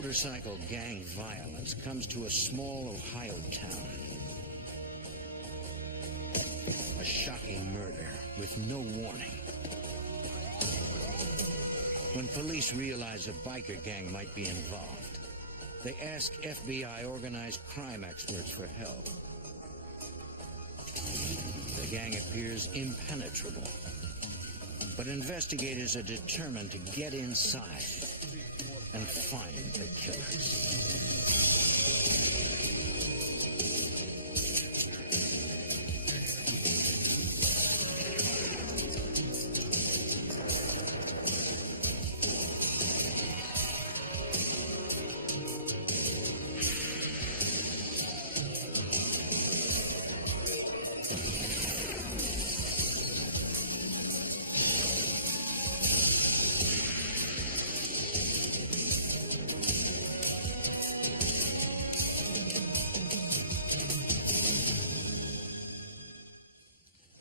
motorcycle gang violence comes to a small Ohio town. A shocking murder with no warning. When police realize a biker gang might be involved, they ask FBI organized crime experts for help. The gang appears impenetrable, but investigators are determined to get inside and find the killers.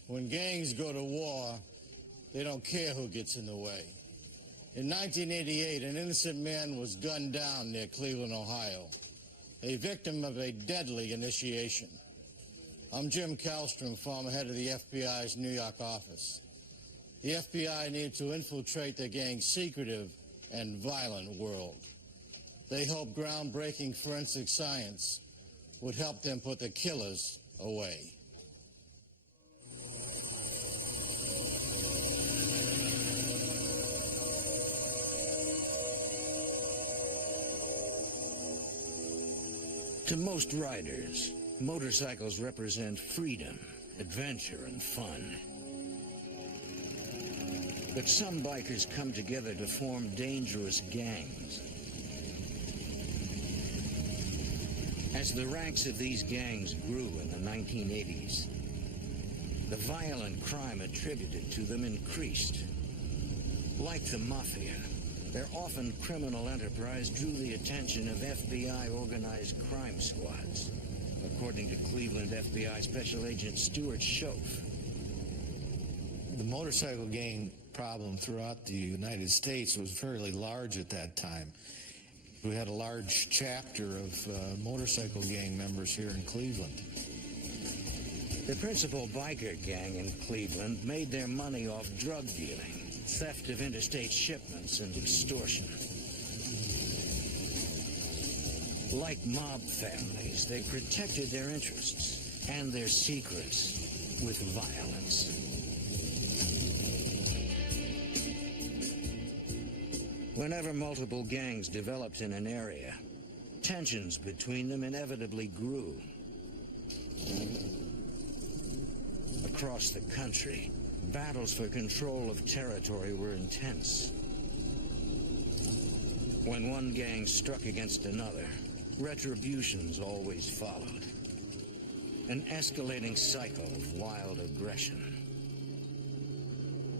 When gangs go to war, they don't care who gets in the way. In 1988, an innocent man was gunned down near Cleveland, Ohio, a victim of a deadly initiation. I'm Jim Kallstrom, former head of the FBI's New York office. The FBI needed to infiltrate the gang's secretive and violent world. They hoped groundbreaking forensic science would help them put the killers away. To most riders, motorcycles represent freedom, adventure, and fun. But some bikers come together to form dangerous gangs. As the ranks of these gangs grew in the 1980s, the violent crime attributed to them increased. Like the mafia, their often criminal enterprise drew the attention of FBI organized crime squads, according to Cleveland FBI Special Agent Stuart Schoaf. The motorcycle gang problem throughout the United States was fairly large at that time. We had a large chapter of motorcycle gang members here in Cleveland. The principal biker gang in Cleveland made their money off drug dealing, theft of interstate shipments, and extortion. Like mob families, they protected their interests and their secrets with violence. Whenever multiple gangs developed in an area, tensions between them inevitably grew. Across the country, battles for control of territory were intense. When one gang struck against another, retributions always followed. An escalating cycle of wild aggression.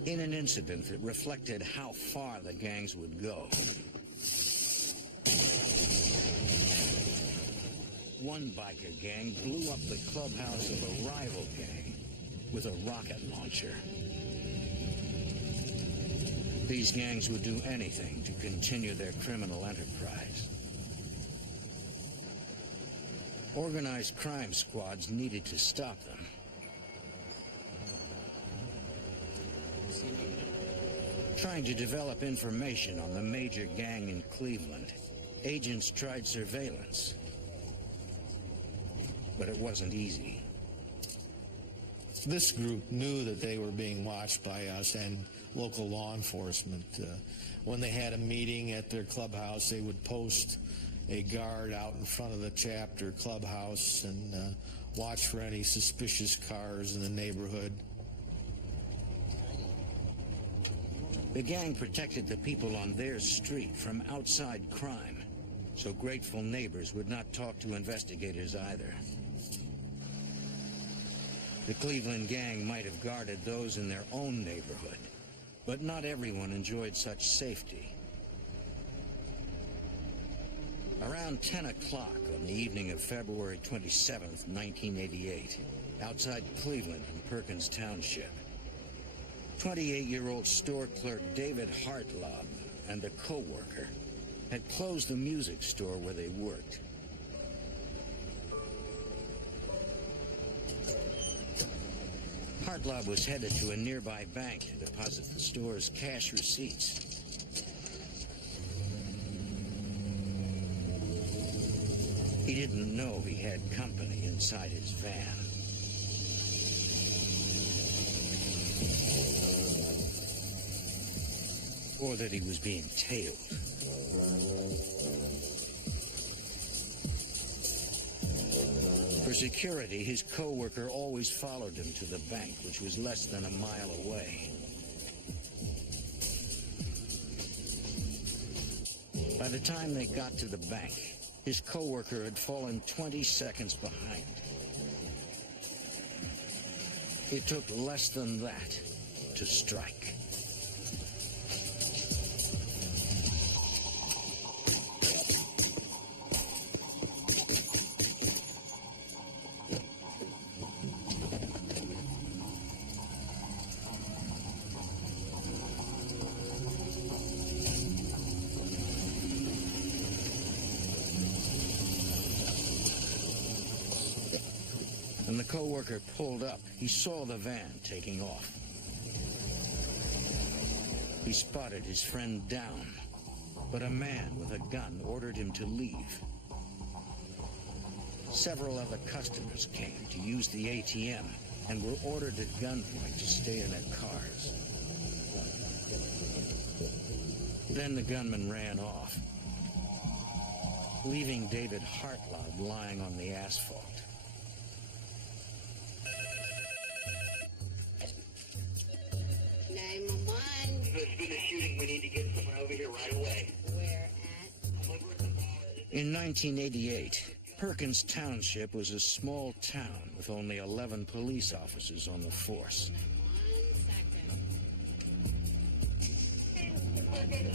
In an incident that reflected how far the gangs would go, one biker gang blew up the clubhouse of a rival gang with a rocket launcher. These gangs would do anything to continue their criminal enterprise. Organized crime squads needed to stop them. Trying to develop information on the major gang in Cleveland, agents tried surveillance. But it wasn't easy. This group knew that they were being watched by us and local law enforcement. When they had a meeting at their clubhouse, they would post a guard out in front of the chapter clubhouse and watch for any suspicious cars in the neighborhood. The gang protected the people on their street from outside crime, so grateful neighbors would not talk to investigators either. The Cleveland gang might have guarded those in their own neighborhood, but not everyone enjoyed such safety. Around 10 o'clock on the evening of February 27th, 1988, outside Cleveland in Perkins Township, 28-year-old store clerk David Hartlob and a co-worker had closed the music store where they worked. Hartlaub was headed to a nearby bank to deposit the store's cash receipts. He didn't know he had company inside his van. Or that he was being tailed. For security, his co-worker always followed him to the bank, which was less than a mile away. By the time they got to the bank, his co-worker had fallen 20 seconds behind. It took less than that to strike. When the co-worker pulled up, he saw the van taking off. He spotted his friend down, but a man with a gun ordered him to leave. Several other customers came to use the ATM and were ordered at gunpoint to stay in their cars. Then the gunman ran off, leaving David Hartlaub lying on the asphalt. There's been a shooting. We need to get someone over here right away. Where at? Over at the mall. In 1988, Perkins Township was a small town with only 11 police officers on the force. 1 second.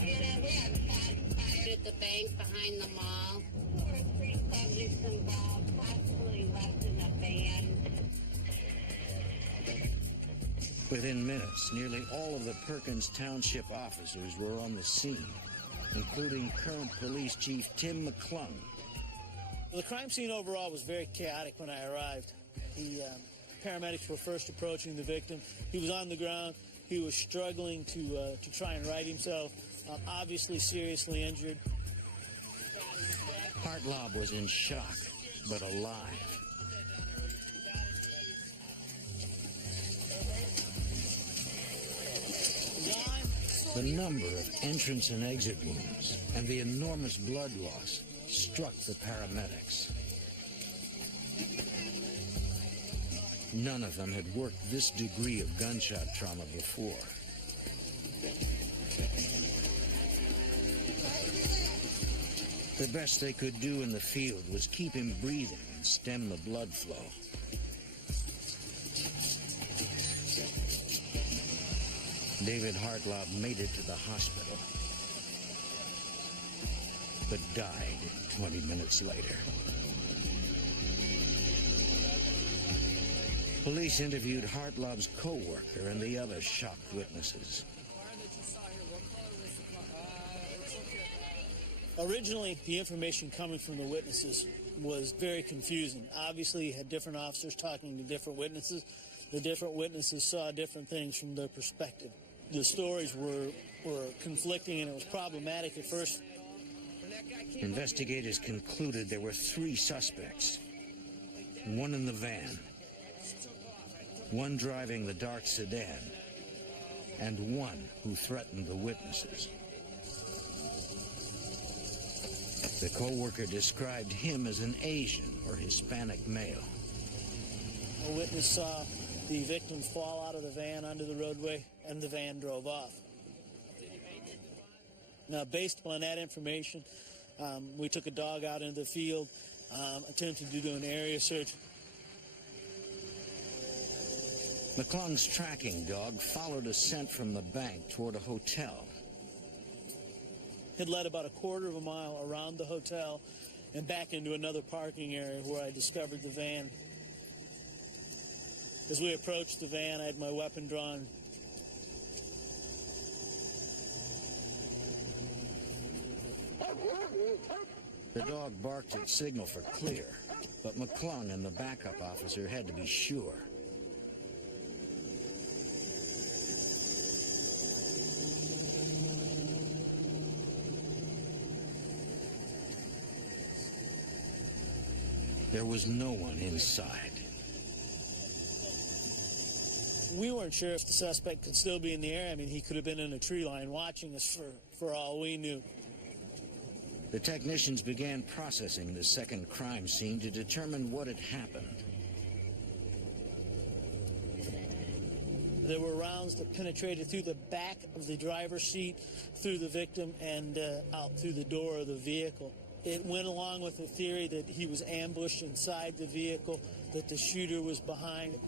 We have shots At the bank behind the mall. fired. 2 or 3 subjects involved, possibly left in a van. Within minutes, nearly all of the Perkins Township officers were on the scene, including current police chief Tim McClung. The crime scene overall was very chaotic when I arrived. The paramedics were first approaching the victim. He was on the ground. He was struggling to try and right himself, obviously seriously injured. Hartlaub was in shock, but alive. The number of entrance and exit wounds and the enormous blood loss struck the paramedics. None of them had worked this degree of gunshot trauma before. The best they could do in the field was keep him breathing and stem the blood flow. David Hartlaub made it to the hospital, but died 20 minutes later. Police interviewed Hartlaub's co-worker and the other shocked witnesses. Originally, the information coming from the witnesses was very confusing. Obviously, you had different officers talking to different witnesses. The different witnesses saw different things from their perspective. The stories were conflicting, and it was problematic at first. Investigators concluded there were 3 suspects. One in the van, one driving the dark sedan, and one who threatened the witnesses. The co-worker described him as an Asian or Hispanic male. A witness saw the victim fall out of the van onto the roadway, and the van drove off. Now, based upon that information, we took a dog out into the field, attempted to do an area search. McClung's tracking dog followed a scent from the bank toward a hotel. It led about a quarter of a mile around the hotel and back into another parking area where I discovered the van. As we approached the van, I had my weapon drawn. The dog barked its signal for clear, but McClung and the backup officer had to be sure. There was no one inside. We weren't sure if the suspect could still be in the area. I mean, he could have been in a tree line watching us for all we knew. The technicians began processing the second crime scene to determine what had happened. There were rounds that penetrated through the back of the driver's seat, through the victim, and out through the door of the vehicle. It went along with the theory that he was ambushed inside the vehicle, that the shooter was behind.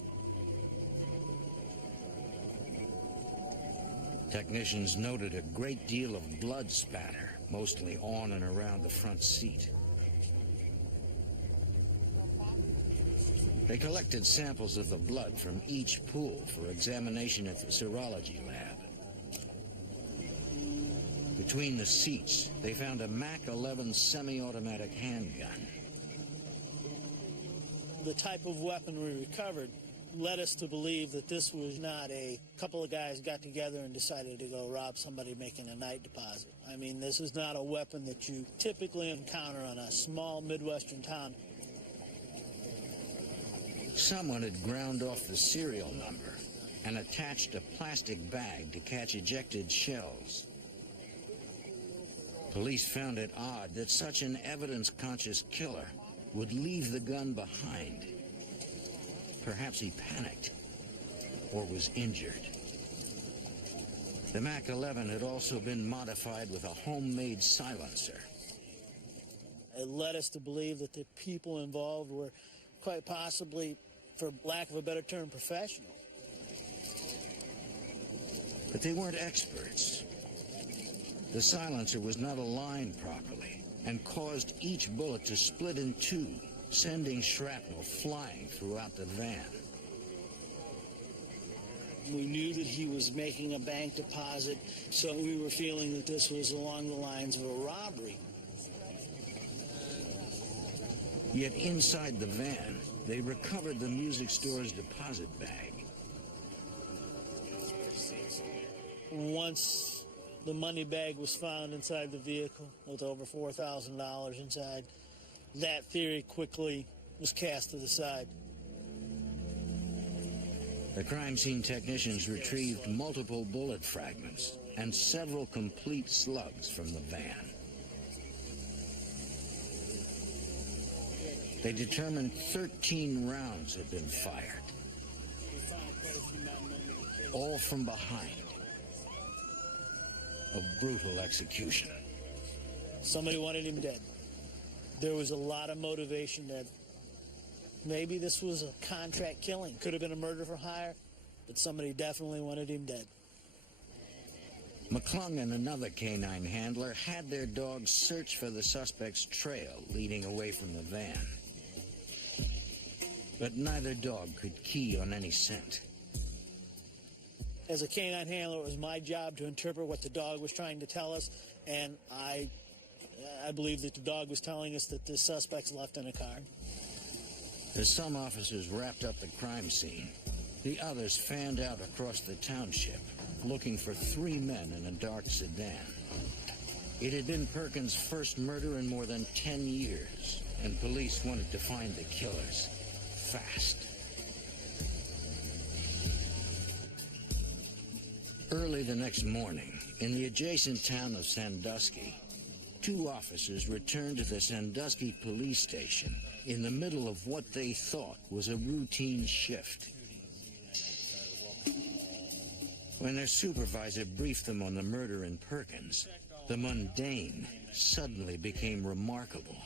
Technicians noted a great deal of blood spatter, mostly on and around the front seat. They collected samples of the blood from each pool for examination at the serology lab. Between the seats, they found a MAC-11 semi-automatic handgun. The type of weapon we recovered led us to believe that this was not a couple of guys got together and decided to go rob somebody making a night deposit. I mean, this is not a weapon that you typically encounter on a small Midwestern town. Someone had ground off the serial number and attached a plastic bag to catch ejected shells. Police found it odd that such an evidence-conscious killer would leave the gun behind. Perhaps he panicked or was injured. The MAC-11 had also been modified with a homemade silencer. It led us to believe that the people involved were quite possibly, for lack of a better term, professional. But they weren't experts. The silencer was not aligned properly and caused each bullet to split in two, sending shrapnel flying throughout the van. We knew that he was making a bank deposit, so we were feeling that this was along the lines of a robbery. Yet inside the van, they recovered the music store's deposit bag. Once the money bag was found inside the vehicle with over $4,000 inside, that theory quickly was cast to the side. The crime scene technicians retrieved multiple bullet fragments and several complete slugs from the van. They determined 13 rounds had been fired, all from behind. A brutal execution. Somebody wanted him dead. There was a lot of motivation that maybe this was a contract killing. Could have been a murder for hire, but somebody definitely wanted him dead. McClung and another canine handler had their dogs search for the suspect's trail leading away from the van. But neither dog could key on any scent. As a canine handler, it was my job to interpret what the dog was trying to tell us, and I believe that the dog was telling us that the suspect's left in a car. As some officers wrapped up the crime scene, the others fanned out across the township, looking for 3 men in a dark sedan. It had been Perkins' first murder in more than 10 years, and police wanted to find the killers fast. Early the next morning, in the adjacent town of Sandusky, 2 officers returned to the Sandusky police station in the middle of what they thought was a routine shift. When their supervisor briefed them on the murder in Perkins, the mundane suddenly became remarkable.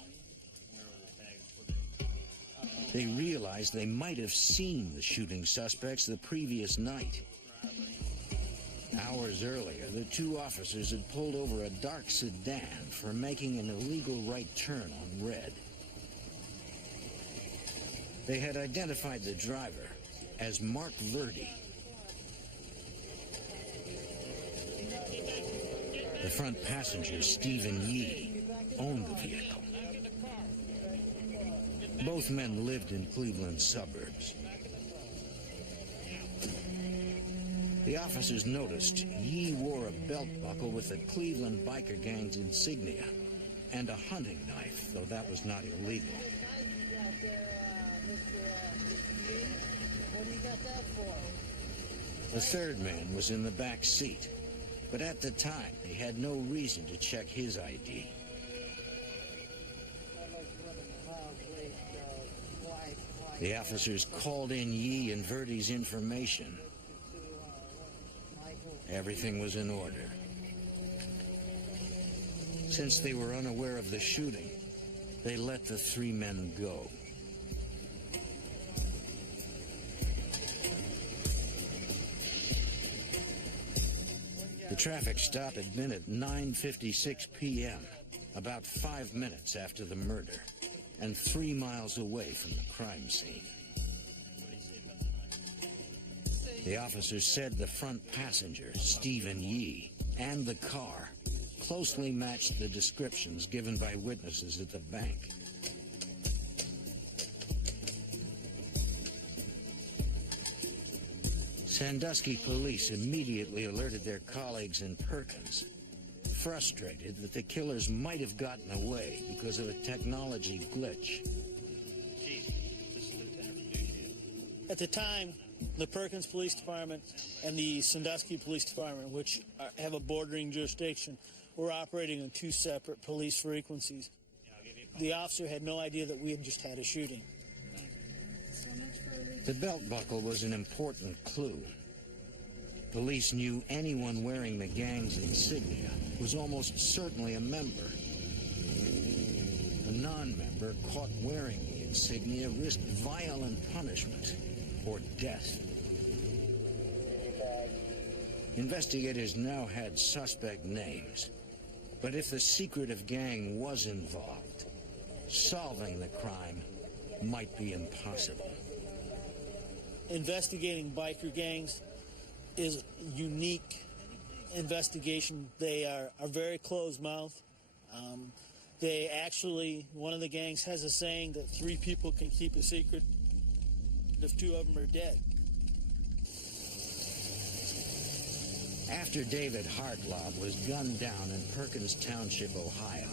They realized they might have seen the shooting suspects the previous night. Hours earlier, the 2 officers had pulled over a dark sedan for making an illegal right turn on red. They had identified the driver as Mark Verdi. The front passenger, Stephen Yee. owned the vehicle. Both men lived in Cleveland's suburbs. The officers noticed Yee wore a belt buckle with the Cleveland biker gang's insignia and a hunting knife, though that was not illegal. What do you got that for? The third man was in the back seat, but at the time, they had no reason to check his ID. The officers called in Yee and Verdi's information. Everything was in order. Since they were unaware of the shooting, they let the three men go. The traffic stop had been at 9:56 p.m., about 5 minutes after the murder, and 3 miles away from the crime scene. The officers said the front passenger, Stephen Yee, and the car closely matched the descriptions given by witnesses at the bank. Sandusky police immediately alerted their colleagues in Perkins, frustrated that the killers might have gotten away because of a technology glitch. At the time, the Perkins Police Department and the Sandusky Police Department, which have a bordering jurisdiction, were operating on two separate police frequencies. The officer had no idea that we had just had a shooting. The belt buckle was an important clue. Police knew anyone wearing the gang's insignia was almost certainly a member. A non-member caught wearing the insignia risked violent punishment or death. Investigators now had suspect names, but if the secretive gang was involved, solving the crime might be impossible. Investigating biker gangs is a unique investigation. They are very closed-mouthed. They actually, one of the gangs has a saying that 3 people can keep a secret if 2 of them are dead. After David Hartlaub was gunned down in Perkins Township, Ohio,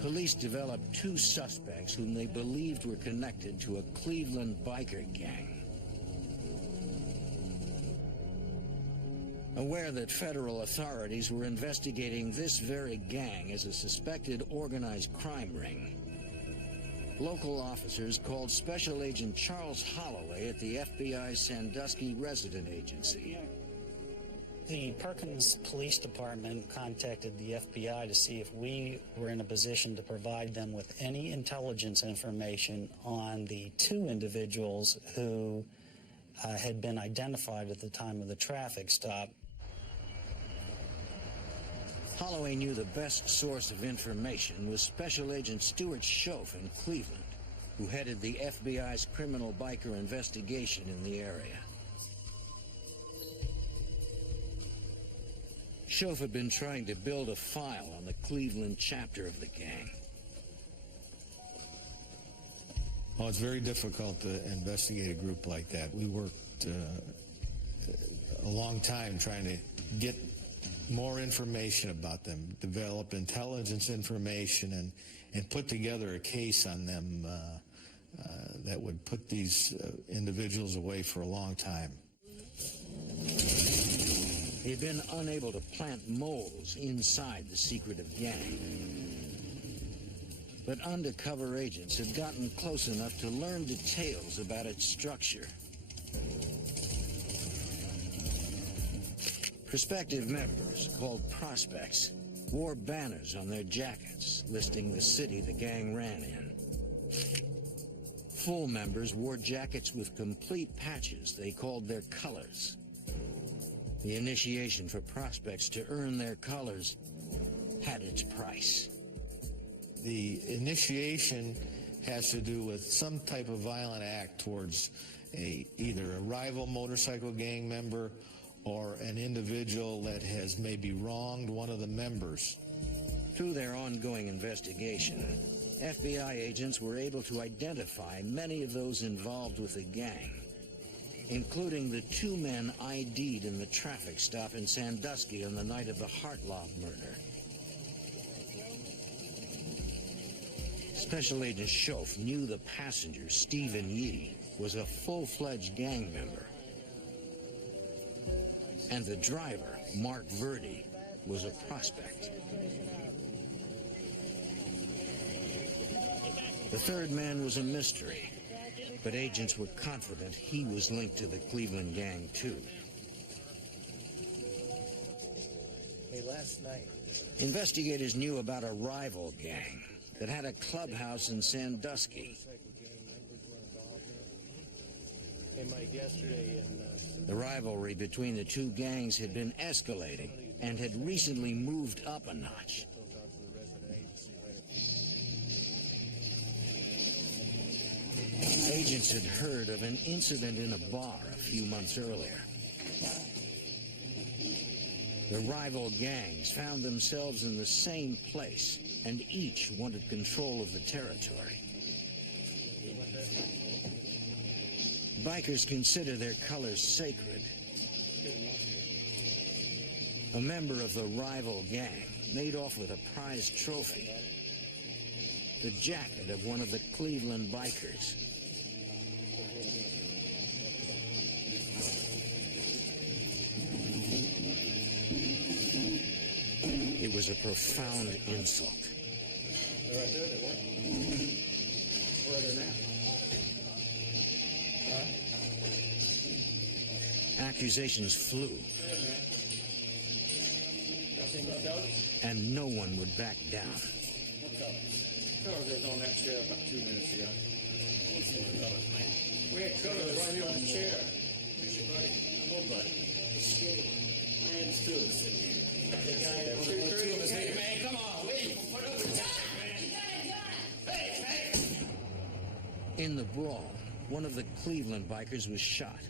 police developed 2 suspects whom they believed were connected to a Cleveland biker gang. Aware that federal authorities were investigating this very gang as a suspected organized crime ring, local officers called Special Agent Charles Holloway at the FBI's Sandusky Resident Agency. The Perkins Police Department contacted the FBI to see if we were in a position to provide them with any intelligence information on the 2 individuals who had been identified at the time of the traffic stop. Holloway knew the best source of information was Special Agent Stuart Schoaf in Cleveland, who headed the FBI's criminal biker investigation in the area. Schoaf had been trying to build a file on the Cleveland chapter of the gang. Well, it's very difficult to investigate a group like that. We worked a long time trying to get more information about them, develop intelligence information, and put together a case on them that would put these individuals away for a long time. He had been unable to plant moles inside the secretive gang. But undercover agents had gotten close enough to learn details about its structure. Prospective members, called prospects, wore banners on their jackets listing the city the gang ran in. Full members wore jackets with complete patches they called their colors. The initiation for prospects to earn their colors had its price. The initiation has to do with some type of violent act towards either a rival motorcycle gang member or an individual that has maybe wronged one of the members. Through their ongoing investigation, FBI agents were able to identify many of those involved with the gang, including the two men ID'd in the traffic stop in Sandusky on the night of the Hartlaub murder. Special Agent Schoaf knew the passenger, Stephen Yee, was a full-fledged gang member. And the driver, Mark Verdi, was a prospect. The third man was a mystery, but agents were confident he was linked to the Cleveland gang, too. Hey, last night. Investigators knew about a rival gang that had a clubhouse in Sandusky. Hey, Mike, yesterday The rivalry between the two gangs had been escalating and had recently moved up a notch. Agents had heard of an incident in a bar a few months earlier. The rival gangs found themselves in the same place, and each wanted control of the territory. Bikers consider their colors sacred. A member of the rival gang made off with a prized trophy, the jacket of one of the Cleveland bikers. It was a profound insult. Accusations flew, and no one would back down. Colors on that chair about 2 minutes ago. We had colors right here on the chair. Man, come on, wait. Put up the time, man. In the brawl, one of the Cleveland bikers was shot.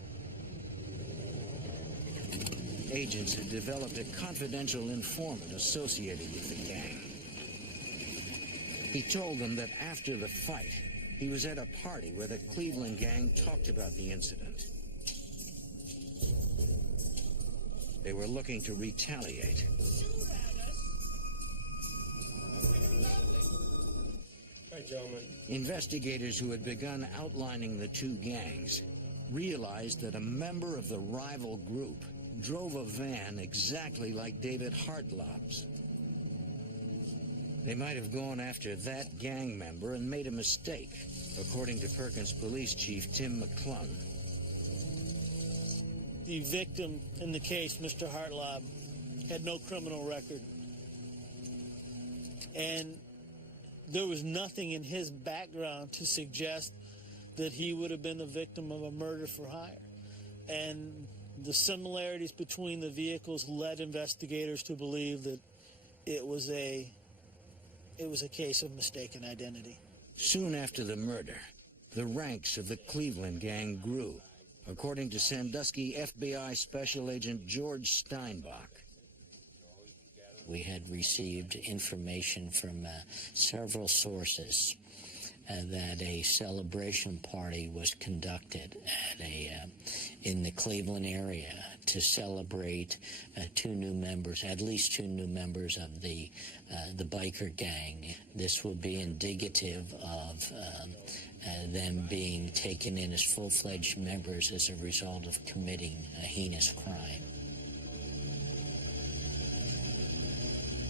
Agents had developed a confidential informant associated with the gang. He told them that after the fight, he was at a party where the Cleveland gang talked about the incident. They were looking to retaliate. Hey, gentlemen. Investigators who had begun outlining the two gangs realized that a member of the rival group drove a van exactly like David Hartlaub's. They might have gone after that gang member and made a mistake, according to Perkins Police Chief Tim McClung. The victim in the case, Mr. Hartlaub, had no criminal record. And there was nothing in his background to suggest that he would have been the victim of a murder for hire. And the similarities between the vehicles led investigators to believe that it was a case of mistaken identity. Soon after the murder, the ranks of the Cleveland gang grew, according to Sandusky FBI Special Agent George Steinbach. We had received information from several sources that a celebration party was conducted at in the Cleveland area to celebrate at least two new members of the biker gang. This would be indicative of them being taken in as full-fledged members as a result of committing a heinous crime.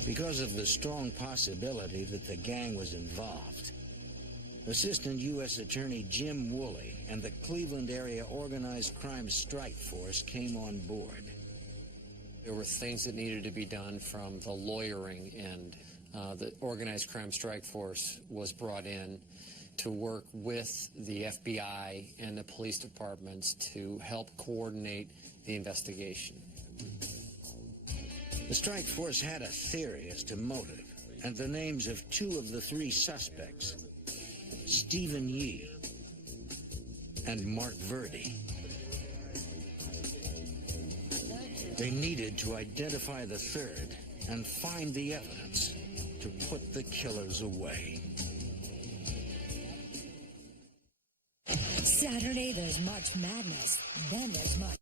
Because of the strong possibility that the gang was involved, Assistant U.S. Attorney Jim Woolley and the Cleveland Area Organized Crime Strike Force came on board. There were things that needed to be done from the lawyering end. The Organized Crime Strike Force was brought in to work with the FBI and the police departments to help coordinate the investigation. The strike force had a theory as to motive and the names of two of the three suspects, Stephen Yee and Mark Verdi. They needed to identify the third and find the evidence to to put the killers away. Saturday, there's March Madness. Then there's March.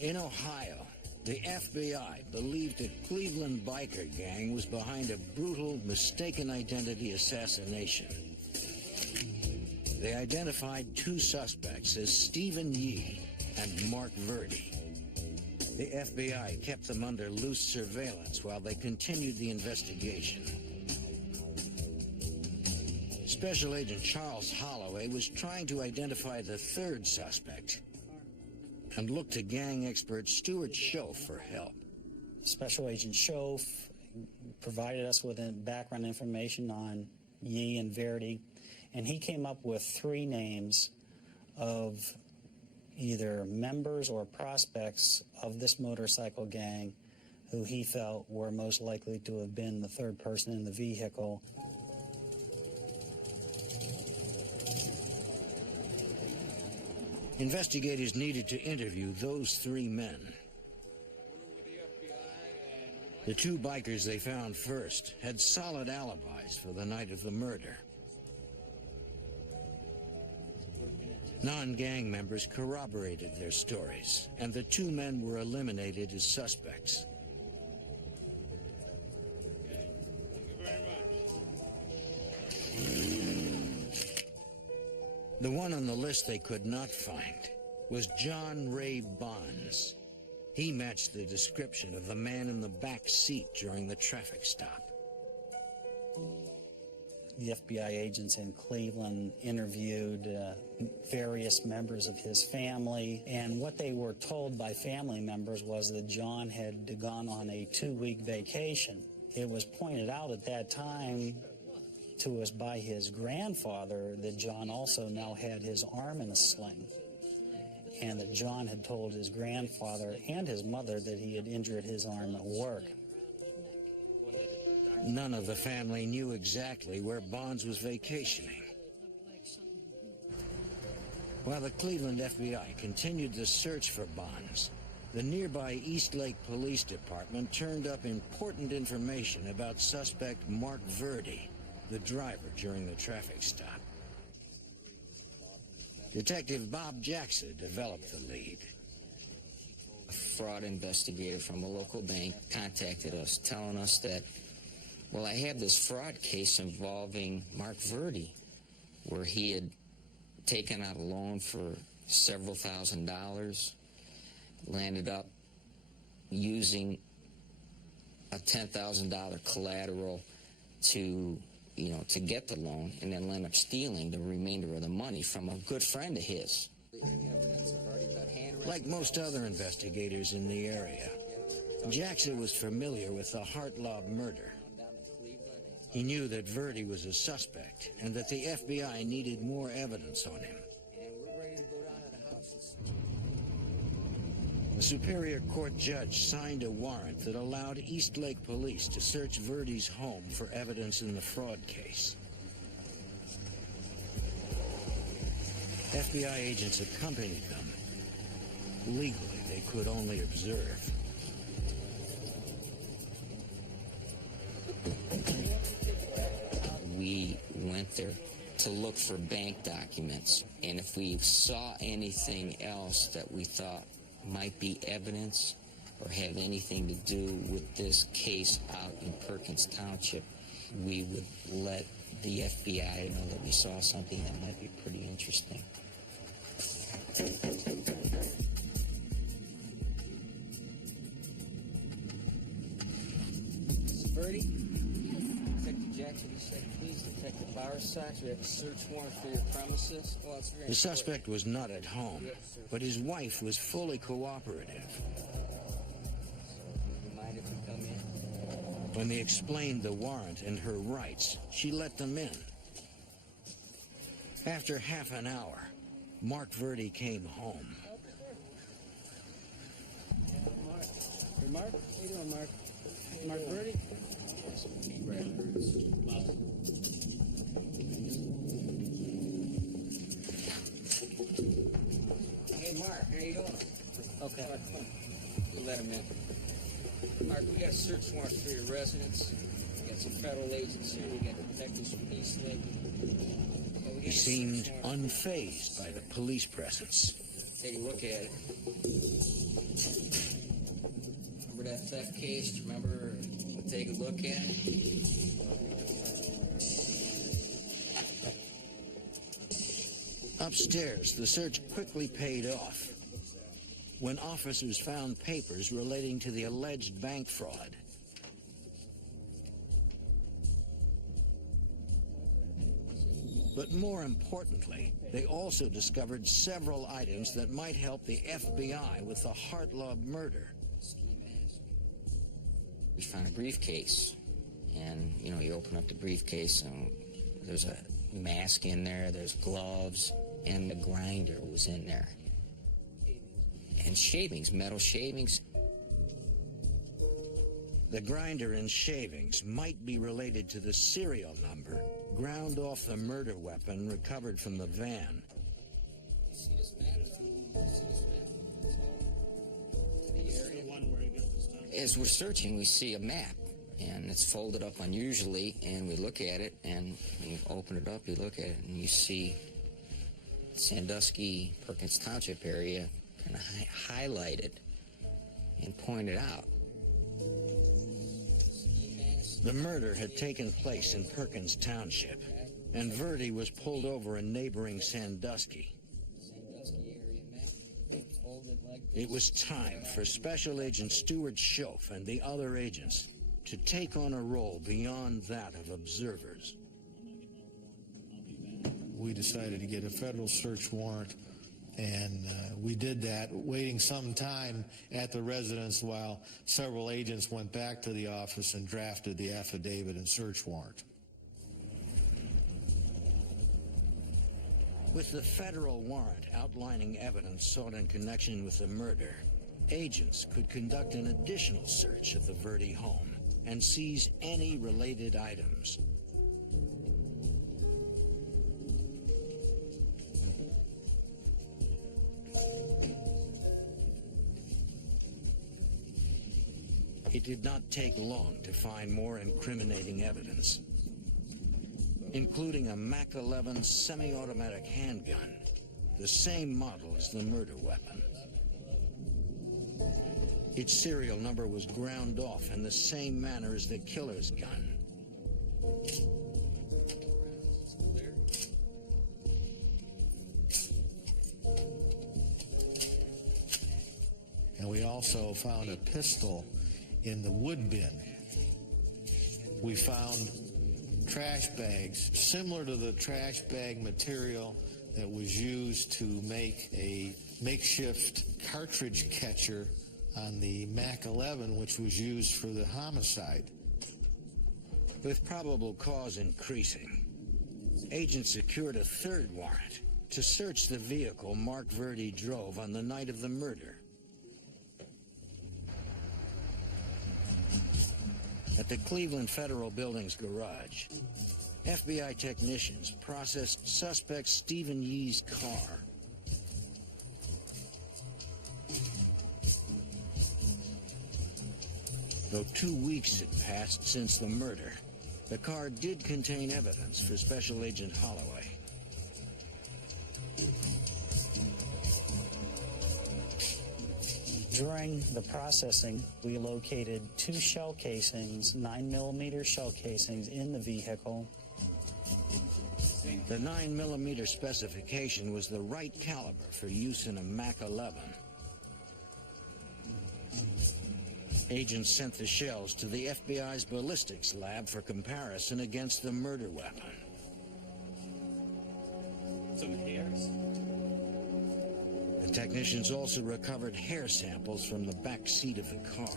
In Ohio, the FBI believed a Cleveland biker gang was behind a brutal, mistaken identity assassination. They identified two suspects as Stephen Yee and Mark Verdi. The FBI kept them under loose surveillance while they continued the investigation. Special Agent Charles Holloway was trying to identify the third suspect and looked to gang expert Stuart Schoaf for help. Special Agent Schoaf provided us with background information on Yee and Verdi, and he came up with three names of either members or prospects of this motorcycle gang who he felt were most likely to have been the third person in the vehicle. Investigators needed to interview those three men. The two bikers they found first had solid alibis for the night of the murder. Non-gang members corroborated their stories, and the two men were eliminated as suspects. The one on the list they could not find was John Ray Bonds. He matched the description of the man in the back seat during the traffic stop. The FBI agents in Cleveland interviewed various members of his family, and what they were told by family members was that John had gone on a 2-week vacation. It was pointed out at that time to us by his grandfather that John also now had his arm in a sling, and that John had told his grandfather and his mother that he had injured his arm at work. None of the family knew exactly where Bonds was vacationing. While the Cleveland FBI continued the search for Bonds, the nearby East Lake Police Department turned up important information about suspect Mark Verdi, the driver during the traffic stop. Detective Bob Jackson developed the lead. A fraud investigator from a local bank contacted us, telling us that, well, I have this fraud case involving Mark Verdi, where he had taken out a loan for several $1,000s, landed up using a $10,000 collateral to get the loan, and then end up stealing the remainder of the money from a good friend of his. Like most other investigators in the area, Jackson was familiar with the Hartlaub murder. He knew that Verdi was a suspect and that the FBI needed more evidence on him. The Superior Court judge signed a warrant that allowed East Lake Police to search Verdi's home for evidence in the fraud case. FBI agents accompanied them. Legally, they could only observe. We went there to look for bank documents, and if we saw anything else that we thought might be evidence or have anything to do with this case out in Perkins Township, we would let the FBI know that we saw something that might be pretty interesting. Verdi? Detective Jackson, you said, please, Detective Bowersox, we have a search warrant for your premises. Well, it's very The suspect was not at home, but his wife was fully cooperative. you mind if we come in? When they explained the warrant and her rights, she let them in. After half an hour, Mark Verdi came home. Hey, Mark? How you doing, Mark? Mark Verdi? Hey, Mark, how you doing? Okay. Mark, come on. We'll let him in. Mark, we got a search warrant for your residence. We got some federal agents here. We got detectives from Eastlake. He seemed unfazed by the police presence. Take a look at it. Remember that theft case? Do you remember? We'll take a look at it. Upstairs, the search quickly paid off when officers found papers relating to the alleged bank fraud. But more importantly, they also discovered several items that might help the FBI with the Hartlaub murder. We found a briefcase, and you open up the briefcase and there's a mask in there, there's gloves, and the grinder was in there. And shavings, metal shavings. The grinder and shavings might be related to the serial number ground off the murder weapon recovered from the van. As we're searching, we see a map, and it's folded up unusually, and we look at it, and you open it up, you look at it, and you see Sandusky, Perkins Township area kind of highlighted and pointed out. The murder had taken place in Perkins Township, and Verdi was pulled over in neighboring Sandusky. It was time for Special Agent Stuart Schoaf and the other agents to take on a role beyond that of observers. We decided to get a federal search warrant, and we did that, waiting some time at the residence while several agents went back to the office and drafted the affidavit and search warrant. With the federal warrant outlining evidence sought in connection with the murder, agents could conduct an additional search of the Verdi home and seize any related items. It did not take long to find more incriminating evidence, including a Mac 11 semi-automatic handgun, the same model as the murder weapon. Its serial number was ground off in the same manner as the killer's gun. And we also found a pistol in the wood bin. We found trash bags similar to the trash bag material that was used to make a makeshift cartridge catcher on the Mac 11, which was used for the homicide. With probable cause increasing, agents secured a third warrant to search the vehicle Mark Verdi drove on the night of the murder. At the Cleveland Federal Building's garage, FBI technicians processed suspect Stephen Yee's car. Though 2 weeks had passed since the murder, the car did contain evidence for Special Agent Holloway. During the processing, we located 2 shell casings, 9mm shell casings in the vehicle. The 9mm specification was the right caliber for use in a Mac 11. Agents sent the shells to the FBI's ballistics lab for comparison against the murder weapon. Some hairs? The technicians also recovered hair samples from the back seat of the car.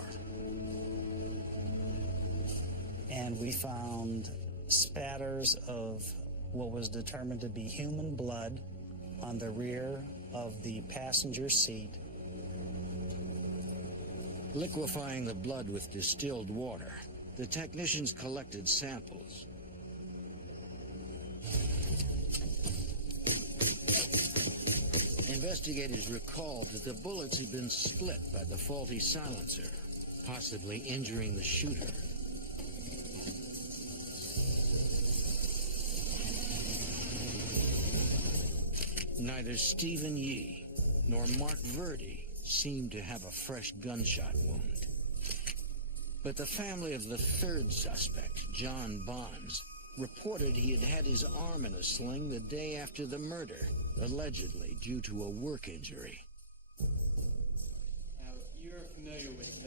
And we found spatters of what was determined to be human blood on the rear of the passenger seat. Liquefying the blood with distilled water, the technicians collected samples. Investigators recalled that the bullets had been split by the faulty silencer, possibly injuring the shooter. Neither Stephen Yee nor Mark Verdi seemed to have a fresh gunshot wound. But the family of the third suspect, John Bonds, reported he had had his arm in a sling the day after the murder, allegedly due to a work injury. Now, you're familiar with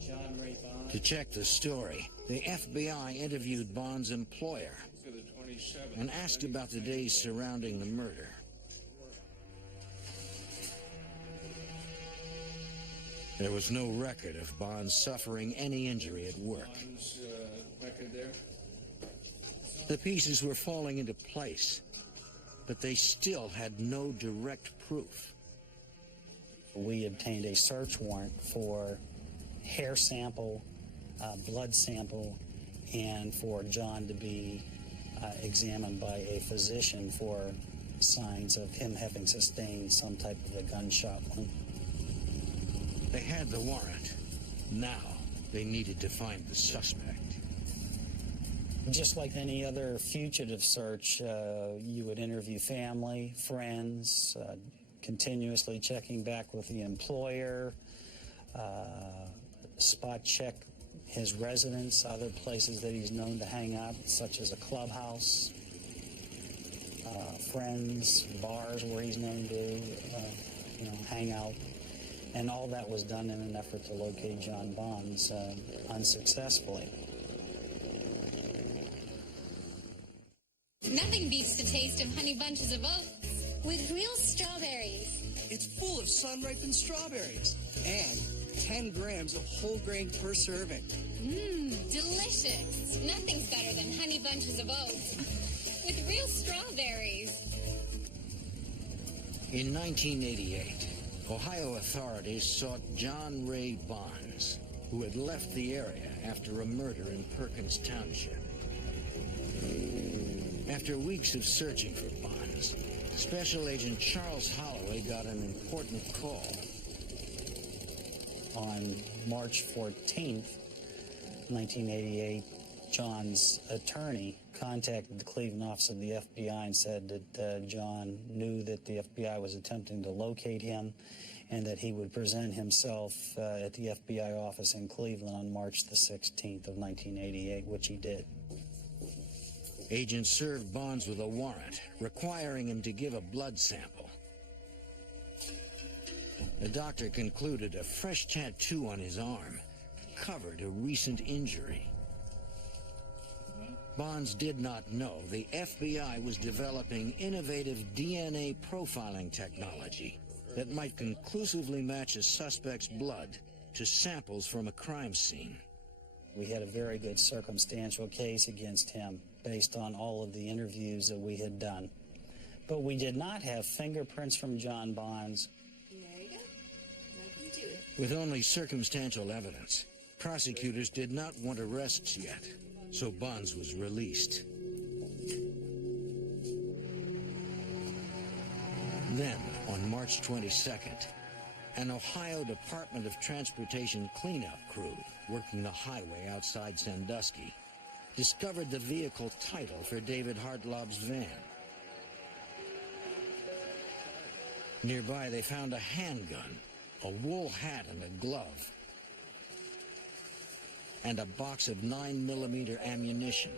John Ray Bonds? To check the story, the FBI interviewed Bonds' employer and asked about the days surrounding the murder. There was no record of Bonds suffering any injury at work. Record there? The pieces were falling into place, but they still had no direct proof. We obtained a search warrant for hair sample, blood sample, and for John to be examined by a physician for signs of him having sustained some type of a gunshot wound. They had the warrant. Now they needed to find the suspect. Just like any other fugitive search, you would interview family, friends, continuously checking back with the employer, spot check his residence, other places that he's known to hang out, such as a clubhouse, friends, bars where he's known to hang out. And all that was done in an effort to locate John Bonds unsuccessfully. Nothing beats the taste of honey bunches of oats with real strawberries. It's full of sun-ripened strawberries and 10 grams of whole grain per serving. Mmm, delicious. Nothing's better than honey bunches of oats with real strawberries. In 1988, Ohio authorities sought John Ray Bonds, who had left the area after a murder in Perkins Township. After weeks of searching for Bonds, Special Agent Charles Holloway got an important call. On March 14th, 1988, John's attorney contacted the Cleveland office of the FBI and said that John knew that the FBI was attempting to locate him and that he would present himself at the FBI office in Cleveland on March the 16th of 1988, which he did. Agents served Bonds with a warrant requiring him to give a blood sample. The doctor concluded a fresh tattoo on his arm covered a recent injury. Bonds did not know the FBI was developing innovative DNA profiling technology that might conclusively match a suspect's blood to samples from a crime scene. We had a very good circumstantial case against him based on all of the interviews that we had done. But we did not have fingerprints from John Bonds. There you go. Nothing to it. With only circumstantial evidence, prosecutors did not want arrests yet, so Bonds was released. Then, on March 22nd, an Ohio Department of Transportation cleanup crew working the highway outside Sandusky discovered the vehicle title for David Hartlob's van. Nearby, they found a handgun, a wool hat and a glove, and a box of 9mm ammunition,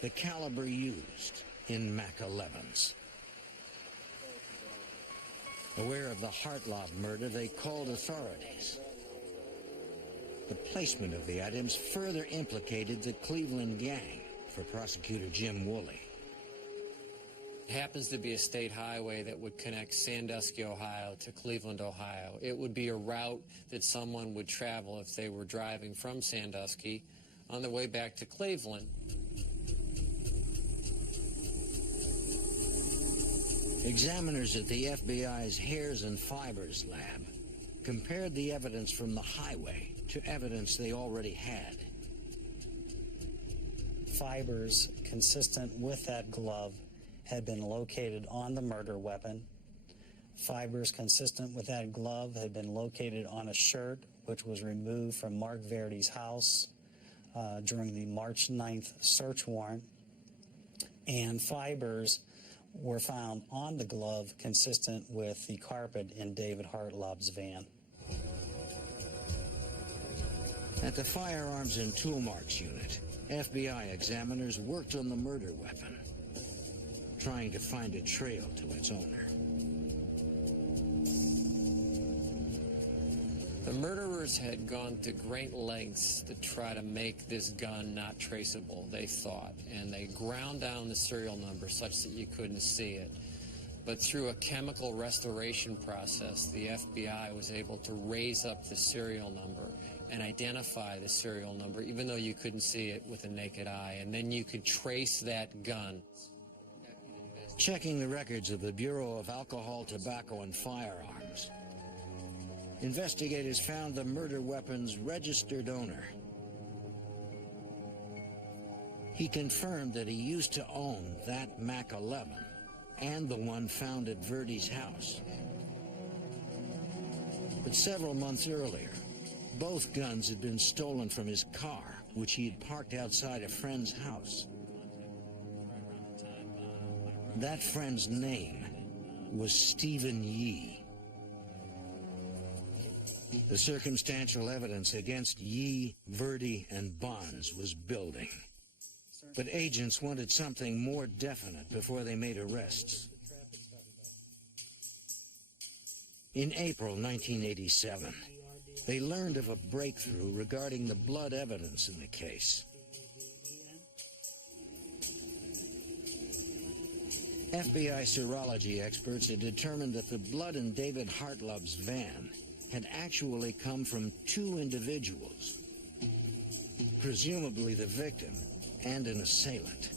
the caliber used in Mac 11s. Aware of the Hartlob murder, they called authorities. The placement of the items further implicated the Cleveland gang for prosecutor Jim Woolley. It happens to be a state highway that would connect Sandusky, Ohio to Cleveland, Ohio. It would be a route that someone would travel if they were driving from Sandusky on their way back to Cleveland. Examiners at the FBI's Hairs and Fibers lab compared the evidence from the highway to evidence they already had. Fibers consistent with that glove had been located on the murder weapon. Fibers consistent with that glove had been located on a shirt which was removed from Mark Verdi's house during the March 9th search warrant. And fibers were found on the glove consistent with the carpet in David Hartlob's van. At the Firearms and Tool Marks Unit, FBI examiners worked on the murder weapon, trying to find a trail to its owner. The murderers had gone to great lengths to try to make this gun not traceable, they thought, and they ground down the serial number such that you couldn't see it. But through a chemical restoration process, the FBI was able to raise up the serial number and identify the serial number, even though you couldn't see it with the naked eye, and then you could trace that gun. Checking the records of the Bureau of Alcohol, Tobacco, and Firearms, investigators found the murder weapon's registered owner. He confirmed that he used to own that Mac 11 and the one found at Verdi's house. But several months earlier, both guns had been stolen from his car, which he had parked outside a friend's house. That friend's name was Stephen Yee. The circumstantial evidence against Yee, Verdi, and Bonds was building. But agents wanted something more definite before they made arrests. In April 1987, they learned of a breakthrough regarding the blood evidence in the case. FBI serology experts had determined that the blood in David Hartlob's van had actually come from two individuals, presumably the victim and an assailant.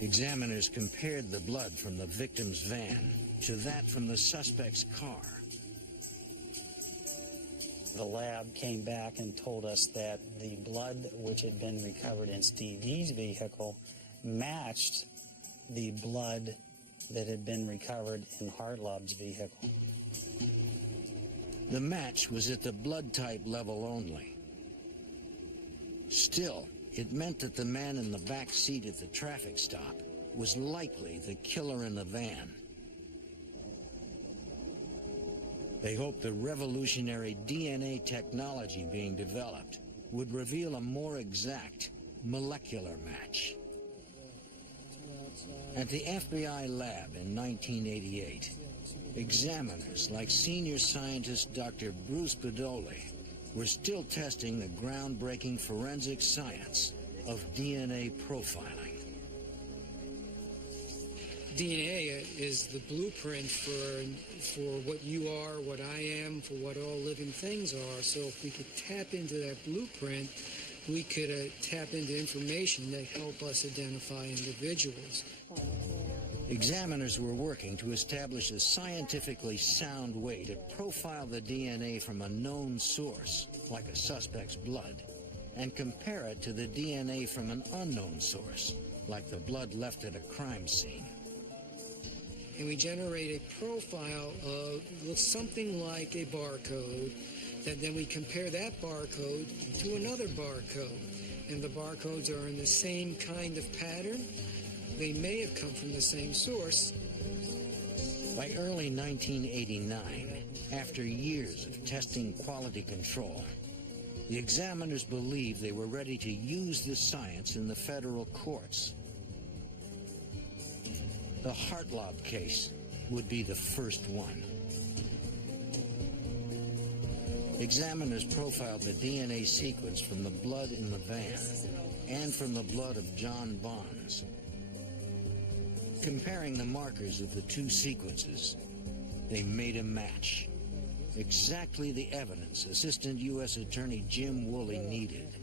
Examiners compared the blood from the victim's van to that from the suspect's car. The lab came back and told us that the blood which had been recovered in Steve Yee's vehicle matched the blood that had been recovered in Hartlob's vehicle. The match was at the blood type level only. Still, it meant that the man in the back seat at the traffic stop was likely the killer in the van. They hoped the revolutionary DNA technology being developed would reveal a more exact molecular match. At the FBI lab in 1988, examiners like senior scientist Dr. Bruce Bedoli were still testing the groundbreaking forensic science of DNA profiling. DNA is the blueprint for what you are, what I am, for what all living things are. So if we could tap into that blueprint, we could tap into information that help us identify individuals. Examiners were working to establish a scientifically sound way to profile the DNA from a known source, like a suspect's blood, and compare it to the DNA from an unknown source, like the blood left at a crime scene. And we generate a profile of looks something like a barcode, that then we compare that barcode to another barcode. And the barcodes are in the same kind of pattern. They may have come from the same source. By early 1989, after years of testing quality control, the examiners believed they were ready to use this science in the federal courts. The Hartlob case would be the first one. Examiners profiled the DNA sequence from the blood in the van and from the blood of John Bonds. Comparing the markers of the two sequences, they made a match. Exactly the evidence Assistant U.S. Attorney Jim Woolley needed.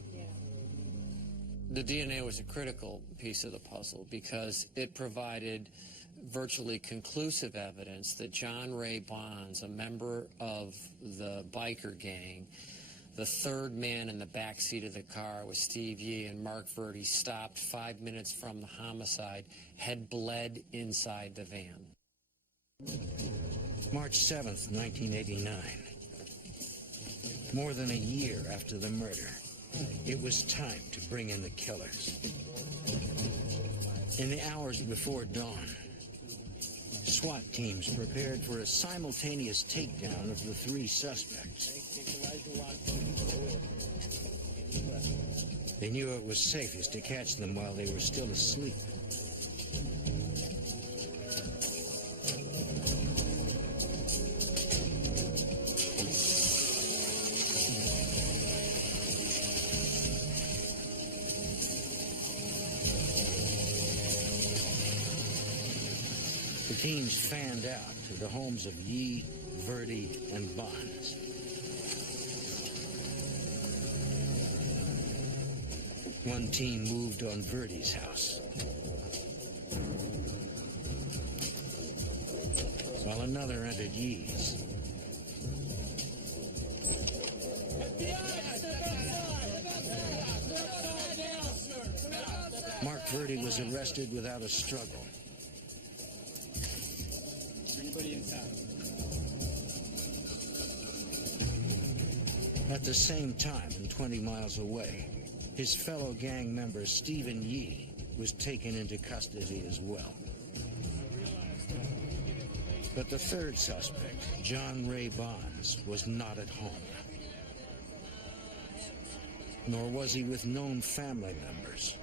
The DNA was a critical piece of the puzzle because it provided virtually conclusive evidence that John Ray Bonds, a member of the biker gang, the third man in the back seat of the car with Steve Yee and Mark Verdi, stopped 5 minutes from the homicide, had bled inside the van. March 7th, 1989. More than a year after the murder, it was time to bring in the killers. In the hours before dawn, SWAT teams prepared for a simultaneous takedown of the three suspects. They knew it was safest to catch them while they were still asleep. The teams fanned out to the homes of Yee, Verdi, and Bonds. One team moved on Verdi's house, while another entered Yee's. Mark Verdi was arrested without a struggle. Anybody in town? At the same time, and 20 miles away, his fellow gang member Stephen Yee was taken into custody as well. But the third suspect, John Ray Bonds, was not at home. Nor was he with known family members.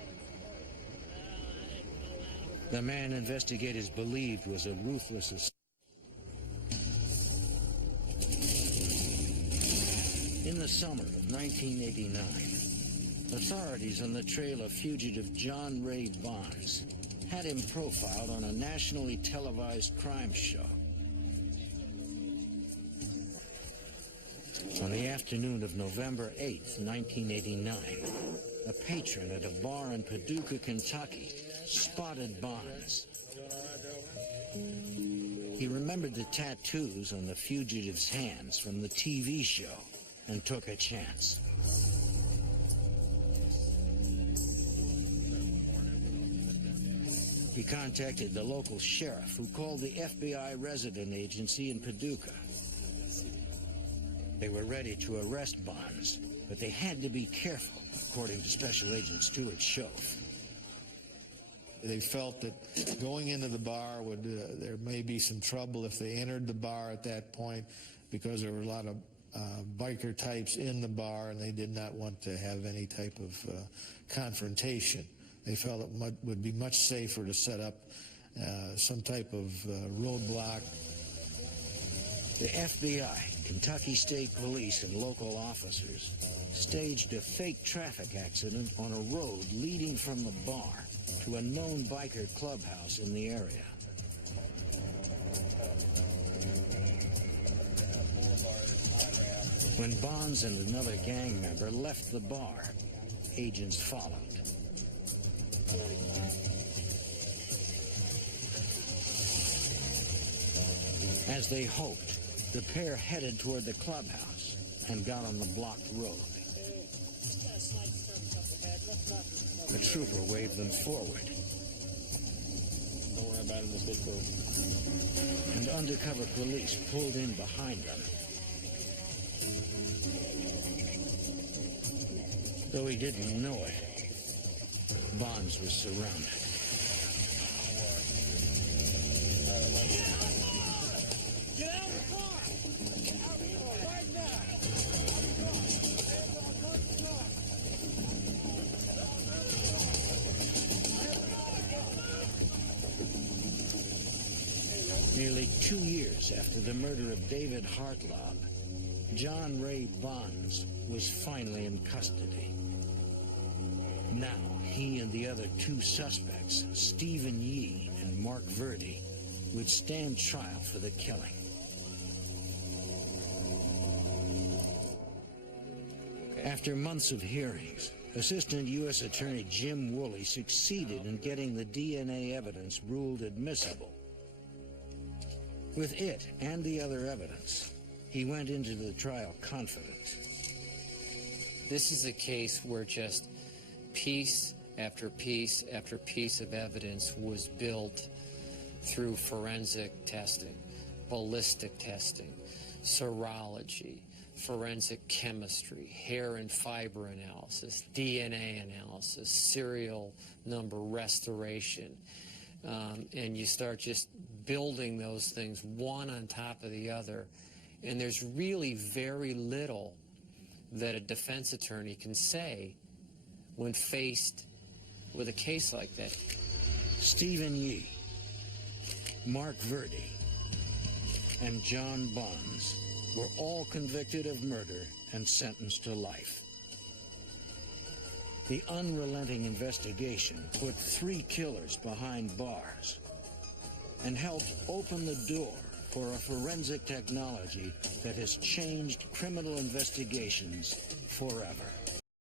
The man investigators believed was a ruthless assassin. In the summer of 1989, authorities on the trail of fugitive John Ray Bonds had him profiled on a nationally televised crime show. On the afternoon of November 8th, 1989, a patron at a bar in Paducah, Kentucky, spotted Bonds. He remembered the tattoos on the fugitive's hands from the TV show and took a chance. He contacted the local sheriff, who called the FBI resident agency in Paducah. They were ready to arrest Bonds, but they had to be careful, according to Special Agent Stuart Shove. They felt that going into the bar would, there may be some trouble if they entered the bar at that point, because there were a lot of biker types in the bar, and they did not want to have any type of confrontation. They felt it would be much safer to set up some type of roadblock. The FBI, Kentucky State Police, and local officers staged a fake traffic accident on a road leading from the bar to a known biker clubhouse in the area. When Bonds and another gang member left the bar, agents followed. As they hoped, the pair headed toward the clubhouse and got on the blocked road. The trooper waved them forward. Don't worry about it, this big road. And undercover police pulled in behind them. Though he didn't know it, Bonds was surrounded. Get out of the car! Get out of the car right now! Nearly 2 years after the murder of David Hartlaub, John Ray Bonds was finally in custody. Now, he and the other two suspects, Stephen Yee and Mark Verdi, would stand trial for the killing. After months of hearings, Assistant U.S. Attorney Jim Woolley succeeded in getting the DNA evidence ruled admissible. With it and the other evidence, he went into the trial confident. This is a case where just piece after piece after piece of evidence was built through forensic testing, ballistic testing, serology, forensic chemistry, hair and fiber analysis, DNA analysis, serial number restoration, and you start just building those things one on top of the other, and there's really very little that a defense attorney can say when faced with a case like that. Stephen Yee, Mark Verdi, and John Bonds were all convicted of murder and sentenced to life. The unrelenting investigation put 3 killers behind bars and helped open the door for a forensic technology that has changed criminal investigations forever.